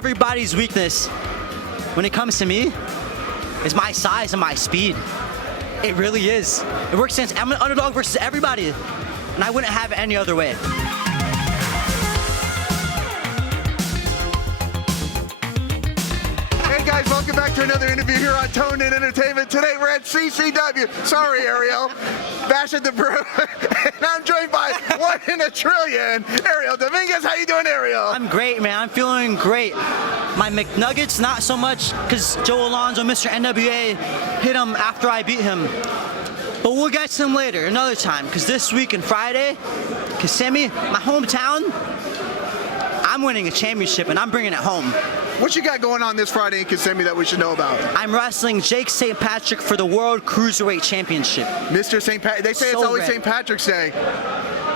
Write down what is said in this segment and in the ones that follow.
everybody's weakness when it comes to me is my size and my speed. It really is. It works against, I'm an underdog versus everybody, and I wouldn't have it any other way. Hey guys, welcome back to another interview here on Tone In Entertainment. Today we're at CCW. Sorry, Ariel. Bash at the Brew. And I'm joined by 1 in a trillion, Ariel Dominguez. How you doing, Ariel? I'm great, man. I'm feeling great. My McNuggets, not so much, because Joe Alonzo, Mr. NWA, hit him after I beat him. But we'll get to him later, another time, because this week and Friday, Kissimmee, my hometown, I'm winning a championship and I'm bringing it home. What you got going on this Friday in Kissimmee that we should know about? I'm wrestling Jake St. Patrick for the World Cruiserweight Championship. Mr. St. Patrick. They say it's always St. Patrick's Day.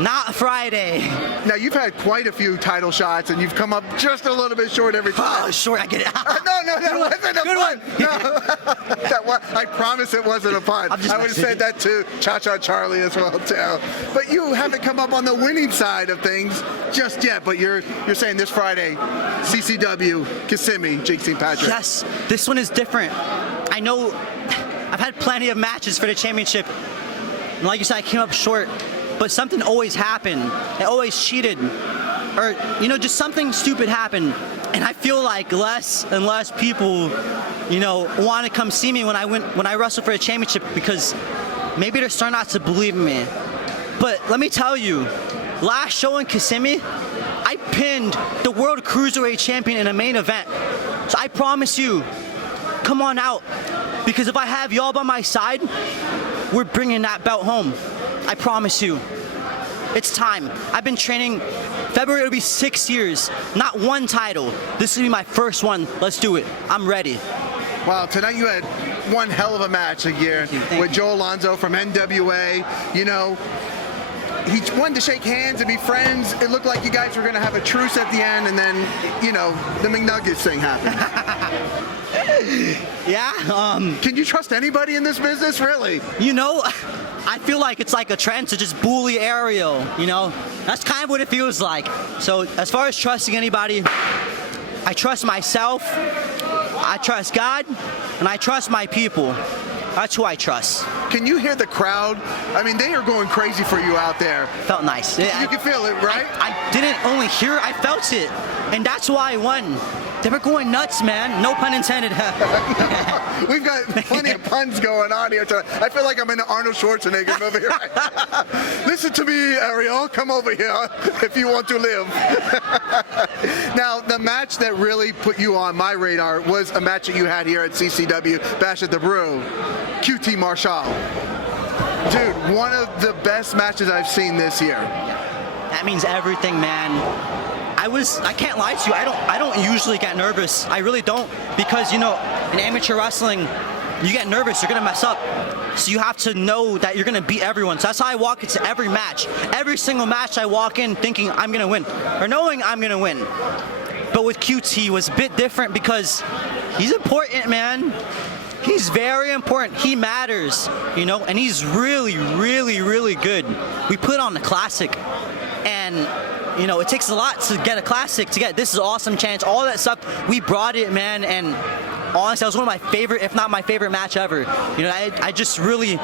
Not Friday. Now, you've had quite a few title shots, and you've come up just a little bit short every time. Oh, short, I get it. No, that wasn't a pun. No. I promise it wasn't a pun. I would have said that to Cha-Cha Charlie as well, too. But you haven't come up on the winning side of things just yet, but you're saying this Friday, CCW, Kissimmee, Jake St. Patrick. Yes, this one is different. I know I've had plenty of matches for the championship. And like you said, I came up short. But something always happened. I always cheated. Or, just something stupid happened. And I feel like less and less people, want to come see me when I wrestle for a championship, because maybe they're starting not to believe in me. But let me tell you, last show in Kissimmee, I pinned the World Cruiserweight Champion in a main event. So I promise you, come on out. Because if I have y'all by my side, we're bringing that belt home. I promise you. It's time. I've been training. February will be 6 years. Not one title. This will be my first one. Let's do it. I'm ready. Wow, tonight you had one hell of a match here with Joe Alonzo from NWA. He wanted to shake hands and be friends. It looked like you guys were going to have a truce at the end, and then, the McNuggets thing happened. Yeah. Can you trust anybody in this business, really? I feel like it's like a trend to just bully Ariel, That's kind of what it feels like. So as far as trusting anybody, I trust myself, I trust God, and I trust my people. That's who I trust. Can you hear the crowd? I mean, they are going crazy for you out there. Felt nice. You can feel it, right? I didn't only hear it, I felt it. And that's why I won. They were going nuts, man. No pun intended. We've got plenty of puns going on here tonight. I feel like I'm in an Arnold Schwarzenegger movie right now. Listen to me, Ariel. Come over here if you want to live. Now, the match that really put you on my radar was a match that you had here at CCW, Bash at the Brew, QT Marshall. Dude, one of the best matches I've seen this year. That means everything, man. I can't lie to you, I don't usually get nervous. I really don't, because in amateur wrestling, you get nervous, you're gonna mess up. So you have to know that you're gonna beat everyone. So that's how I walk into every match. Every single match I walk in thinking I'm gonna win, or knowing I'm gonna win. But with QT, it was a bit different because he's important, man. He's very important, he matters, and he's really, really, really good. We put on the classic, and it takes a lot to get a classic, this is an awesome chance, all that stuff. We brought it, man, and honestly, that was one of my favorite, if not my favorite match ever. I just really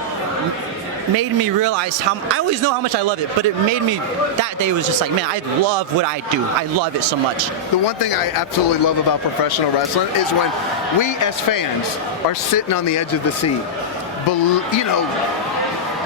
made me realize I always know how much I love it, but it made me, that day was just like, man, I love what I do. I love it so much. The one thing I absolutely love about professional wrestling is when we as fans are sitting on the edge of the seat.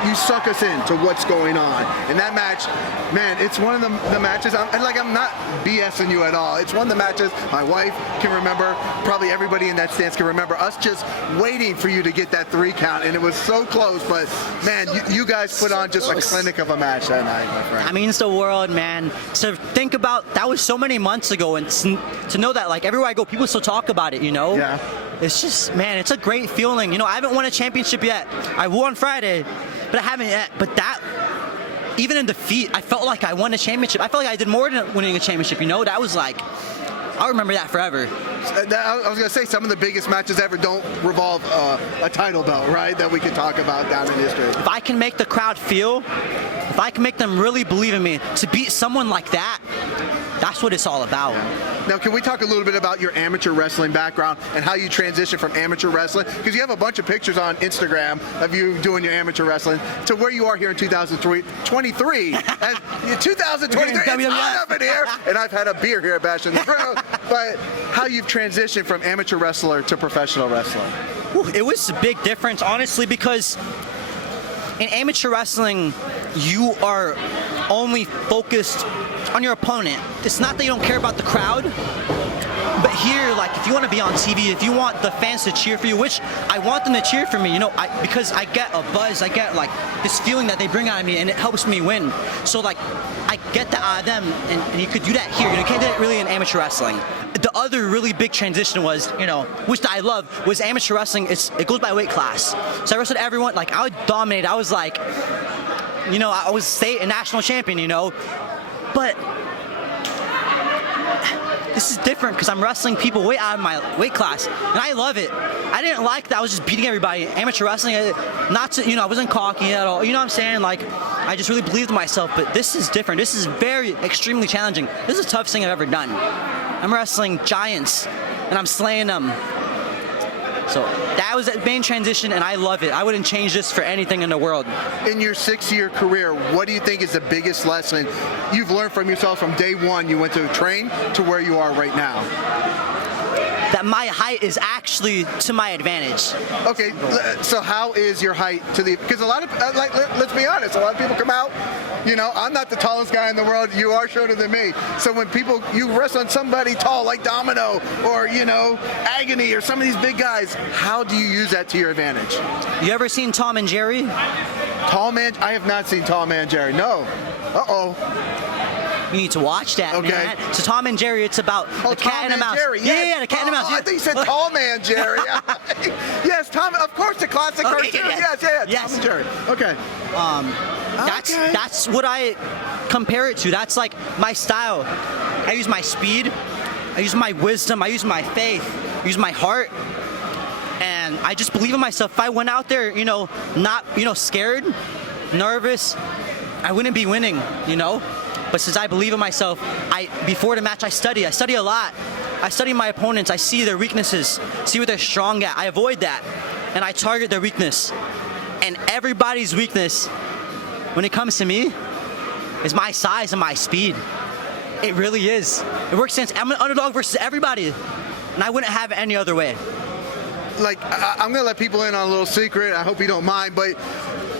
You suck us into what's going on. And that match, man, it's one of the matches, I'm not BSing you at all. It's one of the matches my wife can remember, probably everybody in that stance can remember, us just waiting for you to get that 3 count, and it was so close, but man, you guys put on just a clinic of a match that night, my friend. I mean, it's the world, man. So think about, that was so many months ago, and to know that, like, everywhere I go, people still talk about it, Yeah. It's just, man, it's a great feeling. I haven't won a championship yet. I won Friday, but I haven't yet. But that, even in defeat, I felt like I won a championship. I felt like I did more than winning a championship, That was like, I'll remember that forever. I was going to say, some of the biggest matches ever don't revolve a title belt, right? That we could talk about down in history. If I can make the crowd feel, if I can make them really believe in me, to beat someone like that, That's what it's all about. Now, can we talk a little bit about your amateur wrestling background and how you transitioned from amateur wrestling? Because you have a bunch of pictures on Instagram of you doing your amateur wrestling to where you are here in 2023. As 2023, it's hot up in here, and I've had a beer here at Bash in the Brew. But how you've transitioned from amateur wrestler to professional wrestler? It was a big difference, honestly, because in amateur wrestling, you are only focused on your opponent. It's not that you don't care about the crowd, but here, like, if you want to be on TV, if you want the fans to cheer for you, which I want them to cheer for me, you know, because I get a buzz, I get like this feeling that they bring out of me, and it helps me win. So like, I get that out of them, and you could do that here. You can't do that really in amateur wrestling. The other really big transition was, you know, which I love, was amateur wrestling. It goes by weight class. So I wrestled everyone. Like, I would dominate. I was like, you know, I was state and national champion, you know. But this is different because I'm wrestling people way out of my weight class, and I love it. I didn't like that I was just beating everybody. Amateur wrestling, not to, you know, I wasn't cocky at all. You know what I'm saying? Like, I just really believed in myself. But this is different. This is extremely challenging. This is the toughest thing I've ever done. I'm wrestling giants, and I'm slaying them. So that was the main transition, and I love it. I wouldn't change this for anything in the world. In your 6-year career, what do you think is the biggest lesson you've learned from yourself from day one you went to train to where you are right now? That my height is actually to my advantage. Okay, so how is your height to the? Because a lot of, like, let's be honest, a lot of people come out. You know, I'm not the tallest guy in the world. You are shorter than me. So when you wrestle on somebody tall like Domino or, you know, Agony or some of these big guys, how do you use that to your advantage? You ever seen Tom and Jerry? Tall Man? I have not seen Tall Man Jerry. No. Uh-oh. You need to watch that, man. So Tom and Jerry, it's about the cat and the mouse. Jerry, yes. Yeah, the cat and the mouse. I think you said Tall Man Jerry. Yes, Tom. Of course, the classic cartoon. Yes. Tom and Jerry. Okay. That's what I compare it to. That's like my style. I use my speed. I use my wisdom. I use my faith. I use my heart. And I just believe in myself. If I went out there, you know, not, you know, scared, nervous, I wouldn't be winning, you know. But since I believe in myself, before the match I study a lot. I study my opponents, I see their weaknesses, see what they're strong at. I avoid that, and I target their weakness. And everybody's weakness, when it comes to me, is my size and my speed. It really is. It works since I'm an underdog versus everybody, and I wouldn't have it any other way. Like, I'm gonna let people in on a little secret, I hope you don't mind, but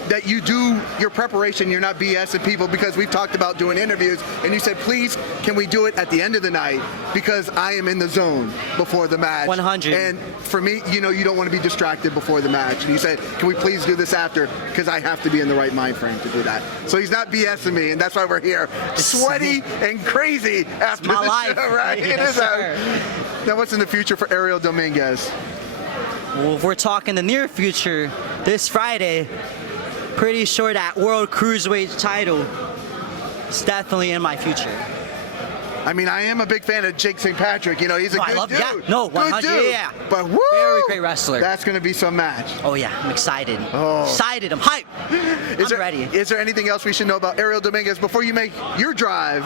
that you do your preparation, you're not BSing people, because we've talked about doing interviews, and you said, please, can we do it at the end of the night, because I am in the zone before the match. 100. And for me, you know, you don't want to be distracted before the match. And you said, can we please do this after, because I have to be in the right mind frame to do that. So he's not BSing me, and that's why we're here, sweaty and crazy after my the life. show, right? Yes, Now, what's in the future for Ariel Dominguez? Well, if we're talking the near future, this Friday, pretty sure that World Cruiserweight title is definitely in my future. I mean, I am a big fan of Jake St. Patrick. You know, he's a good dude. Yeah, no, 100, good dude. yeah. But woo! Very great wrestler. That's going to be some match. Oh yeah, I'm excited. Oh. Excited, I'm hyped. I'm ready. Is there anything else we should know about Ariel Dominguez before you make your drive?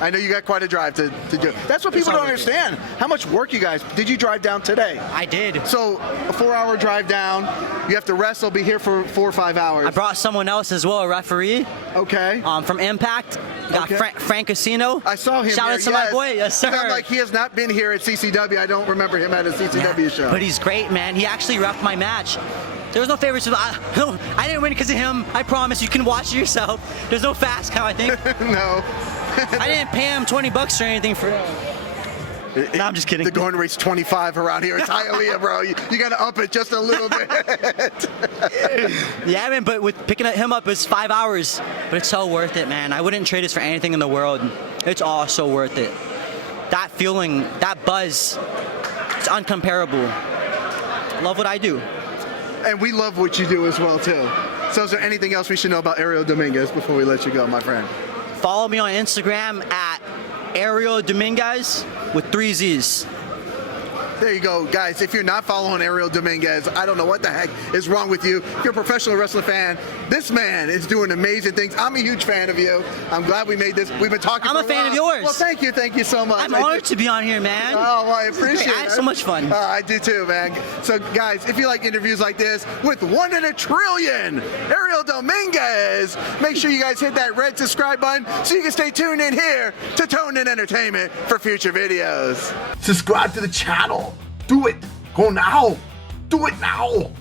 I know you got quite a drive to do. That's what people don't understand. How much work you guys, did you drive down today? I did. So a 4-hour drive down, you have to wrestle, be here for 4 or 5 hours. I brought someone else as well, a referee. Okay. From Impact. Got Frank Casino. I saw him. Shout out to my boy, yes sir. I'm like, he has not been here at CCW. I don't remember him at a CCW show. But he's great, man. He actually reffed my match. There was no favorites. I didn't win because of him. I promise. You can watch it yourself. There's no fast count, I think. No. I didn't pay him $20 or anything for it. No, I'm just kidding. The going rate's 25 around here. It's Hialeah, bro. You got to up it just a little bit. Yeah, man, but with picking him up, it's 5 hours. But it's so worth it, man. I wouldn't trade this for anything in the world. It's all so worth it. That feeling, that buzz, it's uncomparable. I love what I do. And we love what you do as well, too. So is there anything else we should know about Ariel Dominguez before we let you go, my friend? Follow me on Instagram at Ariel Dominguez with 3 Z's. There you go, guys. If you're not following Ariel Dominguez, I don't know what the heck is wrong with you. If you're a professional wrestling fan, This man is doing amazing things. I'm a huge fan of you. I'm glad we made this. We've been talking I'm for a fan while. of yours. Well, thank you so much. I'm honored to be on here, man. Oh, well, I appreciate it. I had so much fun. I do too, man. So, guys, if you like interviews like this with 1 in a trillion, Ariel Dominguez, make sure you guys hit that red subscribe button so you can stay tuned in here to Tone In Entertainment for future videos. Subscribe to the channel. Do it. Go now. Do it now.